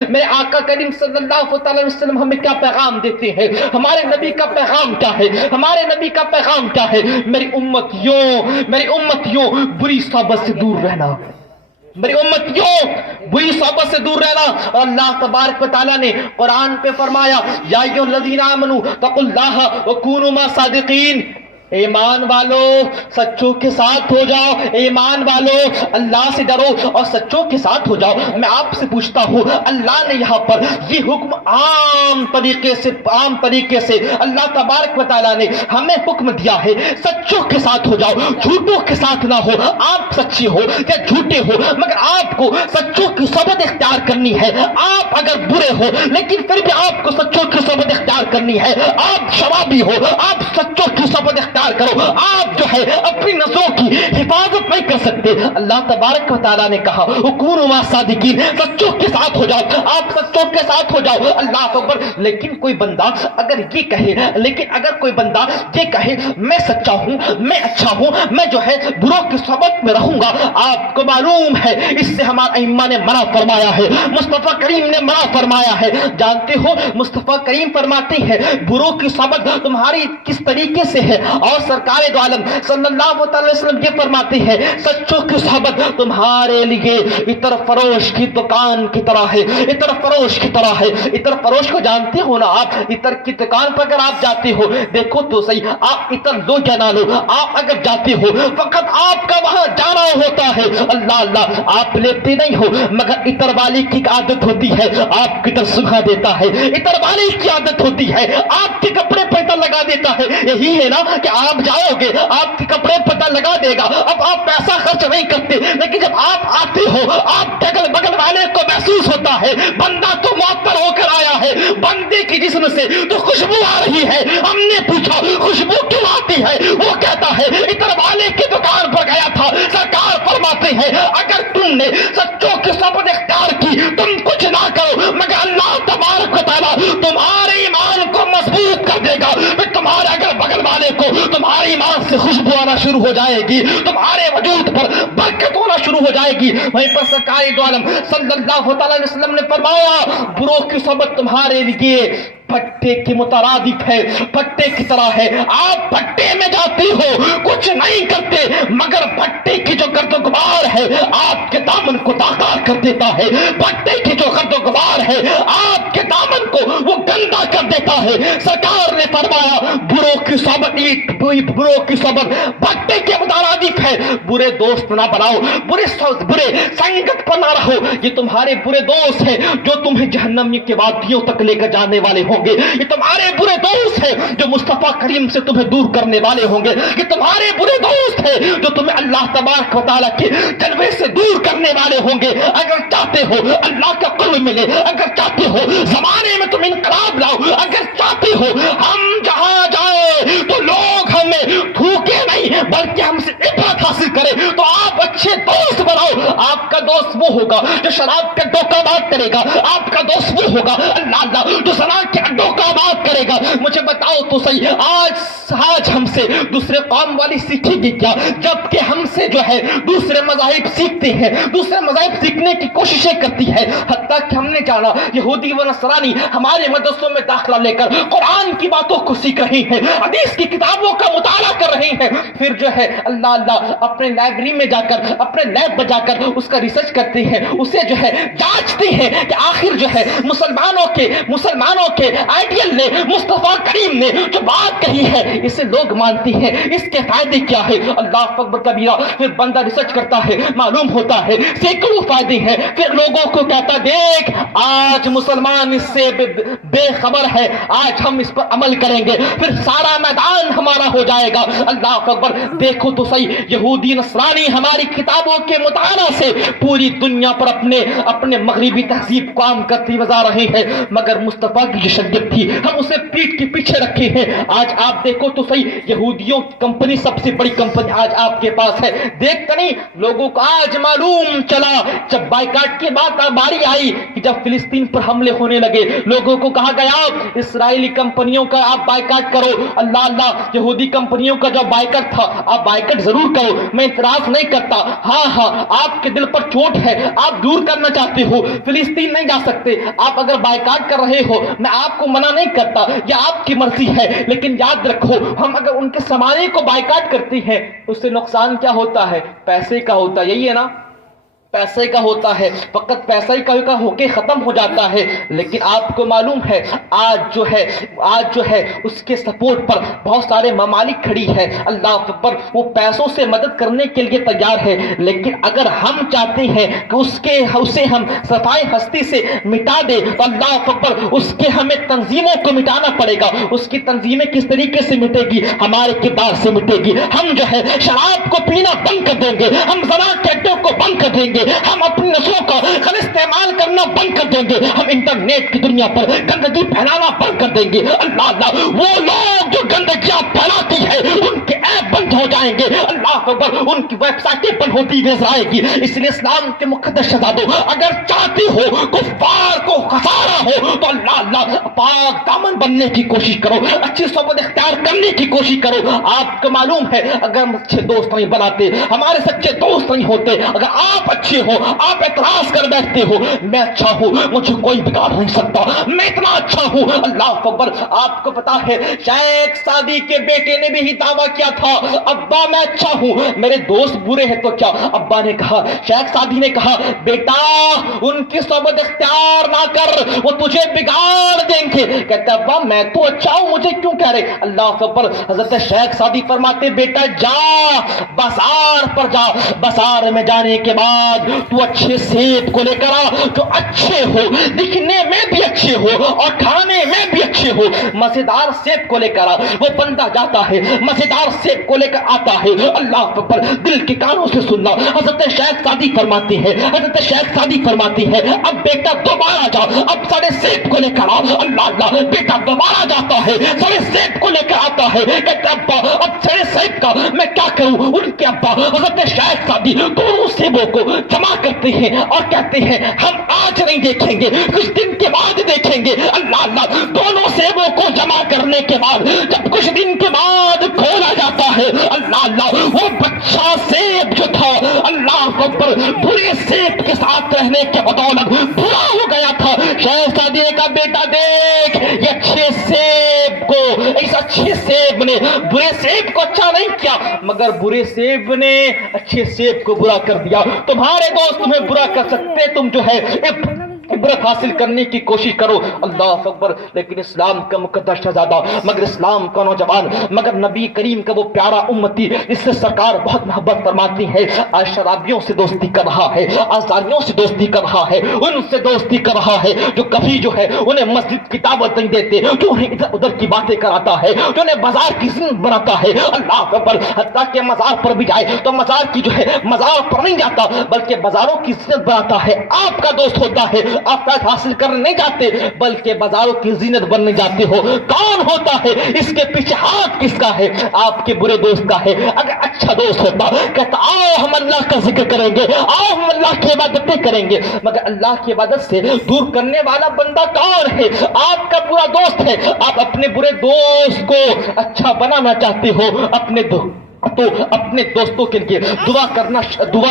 میرے آقا کریم صلی اللہ علیہ وسلم ہمیں کیا پیغام دیتے ہیں، ہمارے نبی کا پیغام کیا ہے، ہمارے نبی کا پیغام کیا ہے؟ میری امتیوں بری صحبت سے دور رہنا، میری امتیوں بری صحبت سے دور رہنا۔ اور اللہ تبارک و تعالیٰ نے قرآن پہ فرمایا یا ایھا الذین آمنوا اتقوا اللہ وکونوا مع الصادقین، ایمان والو سچوں کے ساتھ ہو جاؤ، ایمان والو اللہ سے ڈرو اور سچوں کے ساتھ ہو جاؤ۔ میں آپ سے پوچھتا ہوں، اللہ نے یہاں پر یہ حکم عام طریقے سے اللہ تبارک و تعالیٰ نے ہمیں حکم دیا ہے، سچوں کے ساتھ ہو جاؤ، جھوٹوں کے ساتھ نہ ہو۔ آپ سچے ہو یا جھوٹے ہو، مگر آپ کو سچوں کی صحبت اختیار کرنی ہے۔ آپ اگر برے ہو لیکن پھر بھی آپ کو سچوں کی صحبت اختیار کرنی ہے۔ آپ شرابی ہو، آپ سچوں کی صحبت اختیار کرو، آپ جو ہے اپنی نظروں کی حفاظت نہیں کر سکتے۔ اللہ تبارک و تعالیٰ نے کہا وکونوا مع الصادقین، سچوں کے ساتھ ہو جاؤ، آپ سچوں کے ساتھ ہو جاؤ۔ اللہ اکبر۔ لیکن کوئی بندہ اگر یہ کہے میں سچا ہوں، میں اچھا ہوں، میں جو ہے بروں کی صحبت میں رہوں گا، آپ کو معلوم ہے اس سے ہمارے ائمہ نے منع فرمایا ہے، مصطفیٰ کریم نے منع فرمایا ہے۔ جانتے ہو مصطفیٰ کریم فرماتے ہیں بروں کی صحبت تمہاری کس طریقے سے ہے، اور سرکار دو عالم صلی اللہ علیہ وسلم یہ فرماتے ہیں سچوں کی صحبت تمہارے لیے عطر فروش کی دکان کی طرح ہے، عطر فروش کی طرح ہے۔ عطر فروش کو جانتے ہو نا آپ؟ عطر کی دکان پر اگر آپ جاتے ہو، دیکھو تو صحیح، آپ عطر لو یا نہ لو، آپ اگر جاتے ہو فقط آپ کا وہاں جانا ہوتا ہے، اللہ اللہ آپ لیتے نہیں ہو، مگر عطر والی کی عادت ہوتی ہے آپ کی طرف سکھا دیتا ہے، عطر والی کی عادت ہوتی ہے آپ کے کپڑے پہ عطر لگا دیتا ہے۔ یہی ہے نا کہ آپ جاؤ گے آپ کے کپڑے پتہ لگا دے گا، اب آپ پیسہ خرچ نہیں کرتے، لیکن جب آپ آتے ہو آپ کے اگل بگل والے کو محسوس ہوتا ہے بندہ تو معطر ہو کر آیا ہے، بندے کی جسم سے تو خوشبو آ رہی ہے۔ ہم نے پوچھا خوشبو کیوں آتی ہے؟ وہ کہتا ہے عطر والے کی دکان پر گیا تھا۔ سرکار فرماتے ہیں اگر تم نے سچوں کی صحبت اختیار کی تم کچھ نہ کرو مگر اللہ تبارک و تعالیٰ تمہارے ایمان کو مضبوط کر دے گا، پھر تمہارے اگر بغل والے کو تمہاری ایمان سے خوشبو آنا شروع ہو جائے گی، تمہارے وجود پر برکت ہونا شروع ہو جائے گی۔ وہیں پر سرکار دو عالم صلی اللہ علیہ وسلم نے فرمایا بروں کی صحبت تمہارے لیے پٹے کے مترادف ہے، پٹے کی طرح ہے۔ آپ پٹے میں جاتے ہو کچھ نہیں کرتے مگر پٹے کی جو گرد و غبار ہے آپ کے دامن کو داغدار کر دیتا ہے، پٹے کی جو گرد و غبار ہے آپ کے دامن کو وہ گندا کر دیتا ہے۔ سرکار نے فرمایا بروں کی صحبت پٹے کے مترادف ہے، برے دوست نہ بناؤ، برے سنگت پر نہ رہو، یہ تمہارے برے دوست ہیں جو تمہیں جہنم کے وادیوں تک لے کر جانے والے ہوں گے، یہ تمہارے برے دوست ہیں جو مصطفیٰ کریم سے تمہیں دور کرنے والے ہوں گے، یہ تمہارے برے دوست ہیں جو تمہیں اللہ تبارک و تعالیٰ کے جلوے سے دور کرنے والے ہوں گے۔ اگر چاہتے ہو اللہ کا قرب ملے، اگر چاہتے ہو زمانے میں تم انقلاب لاؤ، اگر چاہتے ہو ہم جہاں جائیں تو لوگ ہمیں تھوکے نہیں بلکہ ہم سے عبرت حاصل کرے، تو آپ اچھے دوست بناؤ۔ آپ کا دوست وہ ہوگا جو شراب کا ڈوکا بات کرے گا، آپ کا دوست وہ ہوگا اللہ اللہ جو سنا کے اڈوں کا بات کرے گا۔ مجھے بتاؤ تو صحیح آج ہم سے دوسرے قوم والی سیکھے گی کیا؟ جبکہ ہم سے جو ہے دوسرے مذاہب سیکھتے ہیں، دوسرے مذاہب سیکھنے کی کوششیں کرتی ہے، حتیٰ کہ ہم نے جانا یہودی و نصرانی ہمارے مدرسوں میں داخلہ لے کر قرآن کی باتوں کو سیکھ رہی ہیں، حدیث کی کتابوں کا مطالعہ کر رہی ہیں، پھر جو ہے اللہ اللہ اپنے لائبریری میں جا کر اپنے لیب میں جا کر اس کا ریسرچ کرتے ہیں، اسے جو ہے جانچتے ہیں کہ آخر جو ہے مسلمانوں کے آئیڈیل نے مصطفیٰ کریم نے جو بات کہی ہے اسے لوگ مانتے ہیں، اس کے فائدے کیا ہے؟ اللہ اکبر کبیرہ۔ پھر بندہ ریسرچ کرتا ہے، معلوم ہوتا ہے سینکڑوں فائدے ہیں، پھر لوگوں کو کہتا دیکھ آج مسلمان اس سے بے خبر ہے، آج ہم اس پر عمل کریں گے، پھر سارا میدان ہمارا ہو جائے گا۔ اللہ اکبر۔ دیکھو تو صحیح یہودی نصرانی ہماری کتابوں کے مطالعہ سے پوری دنیا پر اپنے مغربی تہذیب کو عام کرتی بتا رہے ہیں، مگر مصطفیٰ کی جو شریعت تھی ہم اسے پیٹ کے پیچھے رکھے ہیں۔ آج آپ دیکھو تو صحیح یہودیوں کی کمپنی سب سے بڑی کمپنی آج آپ کے پاس ہے، دیکھ کر نہیں لوگوں کو آج معلوم چلا جب بائیکاٹ کی باری آئی کہ جب فلسطین پر حملے ہونے لگے لوگوں کو کہا گیا اسرائیلی کمپنیوں کا آپ بائیکاٹ کرو، اللہ اللہ یہودی کمپنیوں کا جو بائیکاٹ تھا آپ بائیکاٹ ضرور کرو۔ میں اعتراض نہیں کرتا. ہاں آپ کے دل پر چوٹ ہے, آپ دور کرنا چاہتے ہو, فلسطین نہیں جا سکتے, آپ اگر بائیکاٹ کر رہے ہو میں آپ کو منع نہیں کرتا, یہ آپ کی مرضی ہے, لیکن یاد رکھو ہم اگر ان کے سامانے کو بائیکاٹ کرتے ہیں اس سے نقصان کیا ہوتا ہے؟ پیسے کا ہوتا ہے, یہی ہے نا, پیسے کا ہوتا ہے, فقط پیسہ ہی کا ہو کے ختم ہو جاتا ہے. لیکن آپ کو معلوم ہے آج جو ہے اس کے سپورٹ پر بہت سارے ممالک کھڑی ہے, اللہ پر وہ پیسوں سے مدد کرنے کے لیے تیار ہے. لیکن اگر ہم چاہتے ہیں کہ اسے ہم صفائے ہستی سے مٹا دے تو اللہ پر اس کے ہمیں تنظیموں کو مٹانا پڑے گا. اس کی تنظیمیں کس طریقے سے مٹے گی؟ ہمارے کردار سے مٹے گی. ہم جو ہے شراب کو پینا بند کر دیں گے, ہم زنا کے اڈوں کو بند کر دیں گے, ہم اپنی نسلوں کا غلط استعمال کرنا بند کر دیں گے, ہم انٹرنیٹ کی دنیا پر گندگی پھیلانا بند کر دیں گے. اللہ وہ لوگ جو گندگیاں پھیلاتی ہے ان کے ایپ بند ہو جائیں گے, اللہ اکبر, ان کی ویب سائٹیں بند ہوتی نظر آئے گی. اس لیے اسلام کے مقدس شہزادوں, اگر چاہتے ہو کفار کو خسارا ہو تو اللہ پاک دامن بننے کی کوشش کرو, اچھی صحبت اختیار کرنے کی کوشش کرو. آپ کو معلوم ہے اگر ہم اچھے دوست نہیں بناتے, ہمارے سچے دوست نہیں ہوتے, اگر آپ اچھے ہو, آپ اعتراض کر بیٹھتے ہو میں اچھا ہوں مجھے کوئی بگاڑ نہیں سکتا, میں اتنا اچھا ہوں, اللہ اکبر. آپ کو پتا ہے شیخ سعدی کے بیٹے نے بھی ہی دعویٰ کیا تھا, ابا میں اچھا ہوں, میرے دوست برے ہیں تو کیا؟ ابا نے کہا, شیخ سعدی نے کہا بیٹا ان کی صحبت اختیار نہ کر, وہ تجھے بگاڑ دیں گے. کہتا ابا میں تو اچھا ہوں مجھے کیوں کہہ رہے؟ اللہ اکبر. حضرت شیخ سعدی فرماتے بیٹا جا بازار پر جا, بازار میں جانے کے بعد تو اچھے سیب کو لے کر آ جو اچھے ہو, دکھنے میں بھی اچھے ہو اور کھانے میں بھی اچھے ہو, مزیدار سیب کو لے کر آ. وہ بندہ جاتا ہے مزیدار سیب کو لے کر آتا ہے, اللہ پر دل کے کانوں سے سننا. حضرت شیخ سعدی فرماتی ہے اب بیٹا دوبارہ جا, اب سڑے سیب کو لے کر آ. اللہ بیٹا دوبارہ جاتا ہے, سڑے سیب کو لے کر آتا ہے. کہتا ابا اب سڑے سیب کا میں کیا کروں؟ ان کے ابا حضرت شیخ سعدی دونوں سیبوں کو جمع کرتے ہیں اور کہتے ہیں ہم آج نہیں دیکھیں گے, کچھ دن کے بعد دیکھیں گے. اللہ دونوں سیبوں کو جمع کرنے کے بعد جب کچھ دن کے بعد کھولا جاتا ہے, اللہ وہ بچہ سیب جو تھا اللہ اکبر برے سیب کے ساتھ رہنے کے بدولت برا ہو گیا تھا. شیخ سعدی نے کہا بیٹا دیکھ یہ اچھے سیب کو, اس اچھے سیب نے برے سیب کو اچھا نہیں کیا, مگر برے سیب نے اچھے سیب کو برا کر دیا. تمہارے دوست تمہیں برا کر سکتے, تم جو ہے عبرت حاصل کرنے کی کوشش کرو. اللہ اکبر. لیکن اسلام کا مقدس شہزادہ, مگر اسلام کا نوجوان, مگر نبی کریم کا وہ پیارا امتی جس سے سرکار بہت محبت فرماتی ہے, آج شرابیوں سے دوستی کر رہا ہے, آزاریوں سے دوستی کر رہا ہے, ان سے دوستی کر رہا ہے جو کبھی جو ہے انہیں مسجد کی دعوت نہیں دیتے, جو انہیں ادھر ادھر کی باتیں کراتا ہے, جو انہیں بازار کی زندگی بناتا ہے. اللہ اکبر. حتیٰ کہ مزار پر بھی جائے تو مزار کی جو ہے مزار پر نہیں جاتا بلکہ بازاروں کی زینت بناتا ہے. آپ کا دوست ہوتا ہے, آپ تک حاصل کرنے نہیں جاتے بلکہ بازاروں کی زینت بننے جاتے ہو. کون ہوتا ہے اس کے پیچھے ہاتھ کس کا ہے؟ آپ کے برے دوست کا ہے. اگر اچھا دوست ہوتا کہتا آؤ ہم اللہ کا ذکر کریں گے, آؤ ہم اللہ کی عبادتیں کریں گے, مگر اللہ کی عبادت سے دور کرنے والا بندہ کون ہے؟ آپ کا برا دوست ہے. آپ اپنے برے دوست کو اچھا بنانا چاہتے ہو, تو اپنے دوستوں کے لیے دعا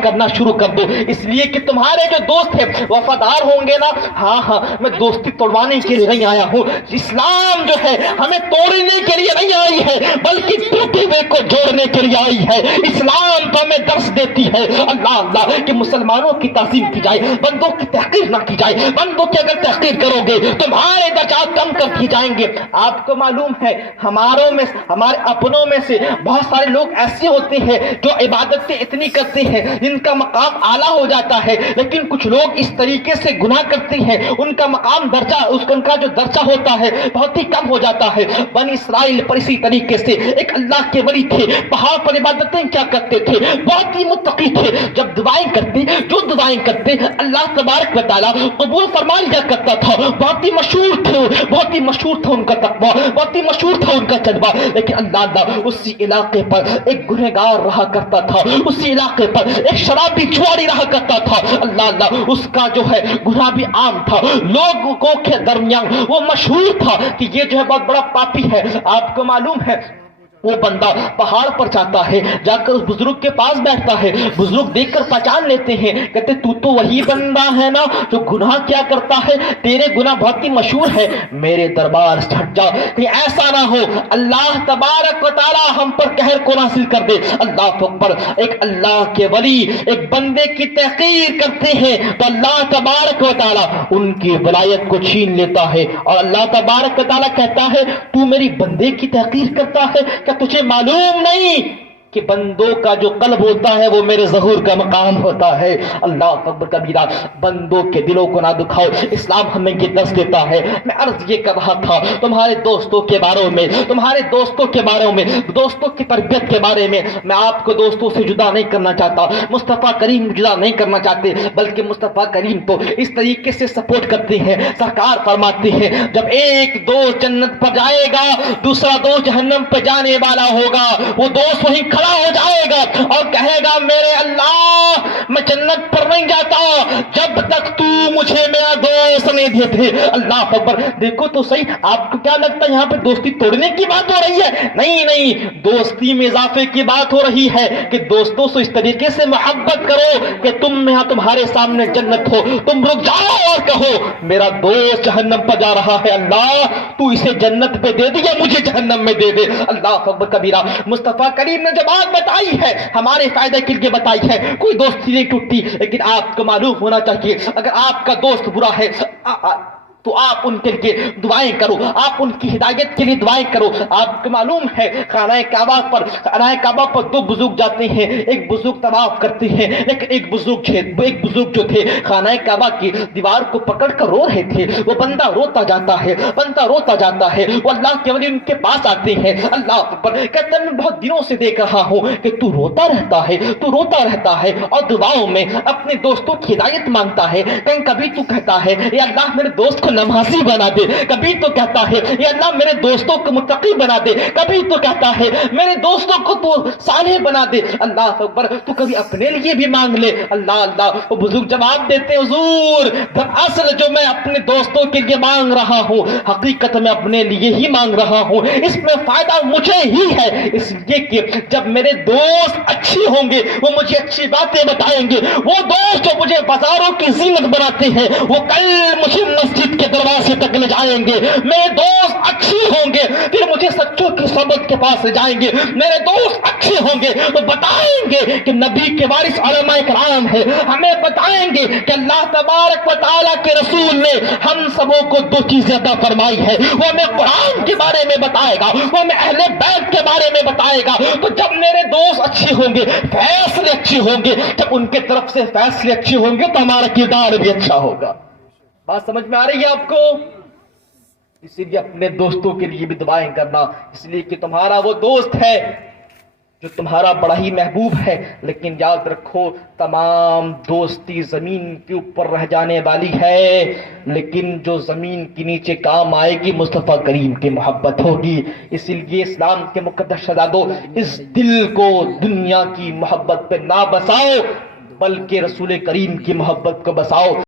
کرنا شروع کر دو, اس لیے کہ تمہارے جو دوست ہیں وفادار ہوں گے نا. ہاں میں دوستی توڑوانے کے لیے نہیں آیا ہوں, اسلام جو ہے ہمیں توڑنے کے لیے نہیں آئی ہے بلکہ ٹوٹے ہوئے کو جوڑنے کے لیے آئی ہے. اسلام تو ہمیں درس دیتی ہے اللہ کہ مسلمانوں کی تعظیم کی جائے, بندوں کی تحقیر نہ کی جائے. بندوں کی اگر تحقیر کرو گے تمہارے درجات کم کر دیے جائیں گے. آپ کو معلوم ہے ہمارے اپنوں میں سے بہت سارے لوگ ایسے ہوتے ہیں جو عبادتیں اتنی کرتے ہیں جن کا مقام اعلیٰ ہو جاتا ہے, لیکن کچھ لوگ اس طریقے سے گناہ کرتے ہیں ان کا مقام درجہ, ان کا جو درجہ ہوتا ہے بہت ہی کم ہو جاتا ہے. بنی اسرائیل پر اسی طریقے سے ایک اللہ کے ولی تھے, پہاڑ پر عبادتیں کیا کرتے تھے, بہت ہی متقی تھے. جب دعائیں کرتے اللہ تبارک و تعالیٰ قبول فرما لیا کرتا تھا. بہت ہی مشہور تھا ان کا تقویٰ, بہت ہی مشہور تھا ان کا جذبہ. لیکن اللہ اسی علاقے پر ایک گنہگار رہا کرتا تھا, اسی علاقے پر ایک شرابی جواری رہا کرتا تھا. اللہ اس کا جو ہے گناہ بھی عام تھا, لوگوں کے درمیان وہ مشہور تھا کہ یہ جو ہے بہت بڑا پاپی ہے. آپ کو معلوم ہے وہ بندہ پہاڑ پر جاتا ہے، جا کر اس بزرگ کے پاس بیٹھتا ہے، بزرگ دیکھ کر پہچان لیتے ہیں، کہتے تو وہی بندہ ہے نا جو گناہ کیا کرتا ہے، تیرے گناہ بہت ہی مشہور ہے، میرے دربار سے ہٹ جا، کہ ایسا نہ ہو اللہ تبارک و تعالی ہم پر قہر کو نازل کر دے۔ اللہ اکبر، ایک اللہ کے ولی ایک بندے کی تحقیر کرتے ہیں تو اللہ تبارک و تعالی ان کی ولایت کو چھین لیتا ہے، اور اللہ تبارک و تعالی کہتا ہے تو میری بندے کی تحقیر کرتا ہے، کیا تجھے معلوم نہیں کہ بندوں کا جو قلب ہوتا ہے وہ میرے ظہور کا مقام ہوتا ہے۔ اللہ اکبر کبیرہ، بندوں کے دلوں کو نہ دکھاؤ، اسلام ہمیں یہ درس دیتا ہے۔ میں عرض یہ کر رہا تھا تمہارے دوستوں کے بارے میں، تمہارے دوستوں کے بارے میں، دوستوں کی تربیت کے بارے میں، میں آپ کو دوستوں سے جدا نہیں کرنا چاہتا، مصطفیٰ کریم جدا نہیں کرنا چاہتے، بلکہ مصطفیٰ کریم کو اس طریقے سے سپورٹ کرتے ہیں۔ سرکار فرماتے ہیں جب ایک دوست جنت پر جائے گا دوسرا دوست جہنم پہ جانے والا ہوگا، وہ دوست وہیں کھڑا ہو جائے گا اور کہے گا میرے اللہ میں جنت پر نہیں جاتا جب تک تو مجھے میرا دوست نہیں دیتے۔ اللہ اکبر، دیکھو تو صحیح، آپ کو کیا لگتا ہے یہاں پہ دوستی توڑنے کی بات ہو رہی ہے؟ نہیں نہیں، دوستی میں اضافے کی بات ہو رہی ہے کہ دوستوں سے اس طریقے سے محبت کرو کہ تم یہاں تمہارے سامنے جنت ہو، تم رک جاؤ اور کہو میرا دوست جہنم پر جا رہا ہے، اللہ تو اسے جنت پہ دے دے یا مجھے جہنم میں دے دے۔ اللہ اکبر کبیرہ، مصطفیٰ کریم نے جو بات بتائی ہے ہمارے فائدے کے لیے بتائی ہے، کوئی دوستی نہیں ٹوٹتی، لیکن آپ کو معلوم ہونا چاہیے اگر آپ کا دوست برا ہے تو آپ ان کے لیے دعائیں کرو، آپ ان کی ہدایت کے لیے دعائیں کرو۔ آپ کو معلوم ہے خانہ کعبہ پر دو بزرگ جاتے ہیں، ایک بزرگ طواف کرتے ہیں، لیکن ایک بزرگ جو تھے خانہ کعبہ کی دیوار کو پکڑ کر رو رہے تھے، وہ بندہ روتا جاتا ہے، وہ اللہ کے ولی ان کے پاس آتے ہیں، اللہ اکبر، کہتے ہیں میں بہت دنوں سے دیکھ رہا ہوں کہ تو روتا رہتا ہے اور دعاؤں میں اپنے دوستوں کی ہدایت مانگتا ہے، کبھی تو کہتا ہے یا اللہ میرے دوست کو نمازی بنا دے، کبھی تو کہتا ہے یا اللہ میرے دوستوں کو متقی بنا دے، کبھی تو کہتا ہے میرے دوستوں کو تو صالح بنا دے۔ اللہ اکبر، تو کبھی اپنے لیے بھی مانگ لے۔ اللہ، وہ بزرگ جواب دیتے حضور دراصل جو میں اپنے دوستوں کے لیے مانگ رہا ہوں حقیقت میں اپنے لیے ہی مانگ رہا ہوں، اس میں فائدہ مجھے ہی ہے، اس لیے کہ جب میرے دوست اچھی ہوں گے وہ مجھے اچھی باتیں بتائیں گے، وہ دوست جو مجھے بازاروں کی زینت بناتے ہیں وہ کل مجھے مسجد کے دروازے تک لے جائیں گے، میرے دوست اچھے ہوں گے پھر مجھے سچوں کی صحبت کے پاس لے جائیں گے، میرے دوست اچھے ہوں گے تو بتائیں گے کہ نبی کے وارث علماء کرام ہے، ہمیں بتائیں گے کہ اللہ تبارک و تعالیٰ کے رسول نے ہم سبوں کو دو چیزیں عطا فرمائی ہے، وہ ہمیں قرآن کے بارے میں بتائے گا، وہ ہمیں اہل بیت کے بارے میں بتائے گا۔ تو جب میرے دوست اچھے ہوں گے فیصلے اچھے ہوں گے، جب ان کے طرف سے فیصلے اچھے ہوں گے تو ہمارا کردار بھی اچھا ہوگا۔ بات سمجھ میں آ رہی ہے آپ کو؟ اسی لیے اپنے دوستوں کے لیے بھی دعائیں کرنا، اس لیے کہ تمہارا وہ دوست ہے جو تمہارا بڑا ہی محبوب ہے، لیکن یاد رکھو تمام دوستی زمین کے اوپر رہ جانے والی ہے، لیکن جو زمین کے نیچے کام آئے گی مصطفیٰ کریم کی محبت ہوگی۔ اسی لیے اسلام کے مقدس شہزادوں، اس دل کو دنیا کی محبت پہ نہ بساؤ بلکہ رسول کریم کی محبت کو بساؤ۔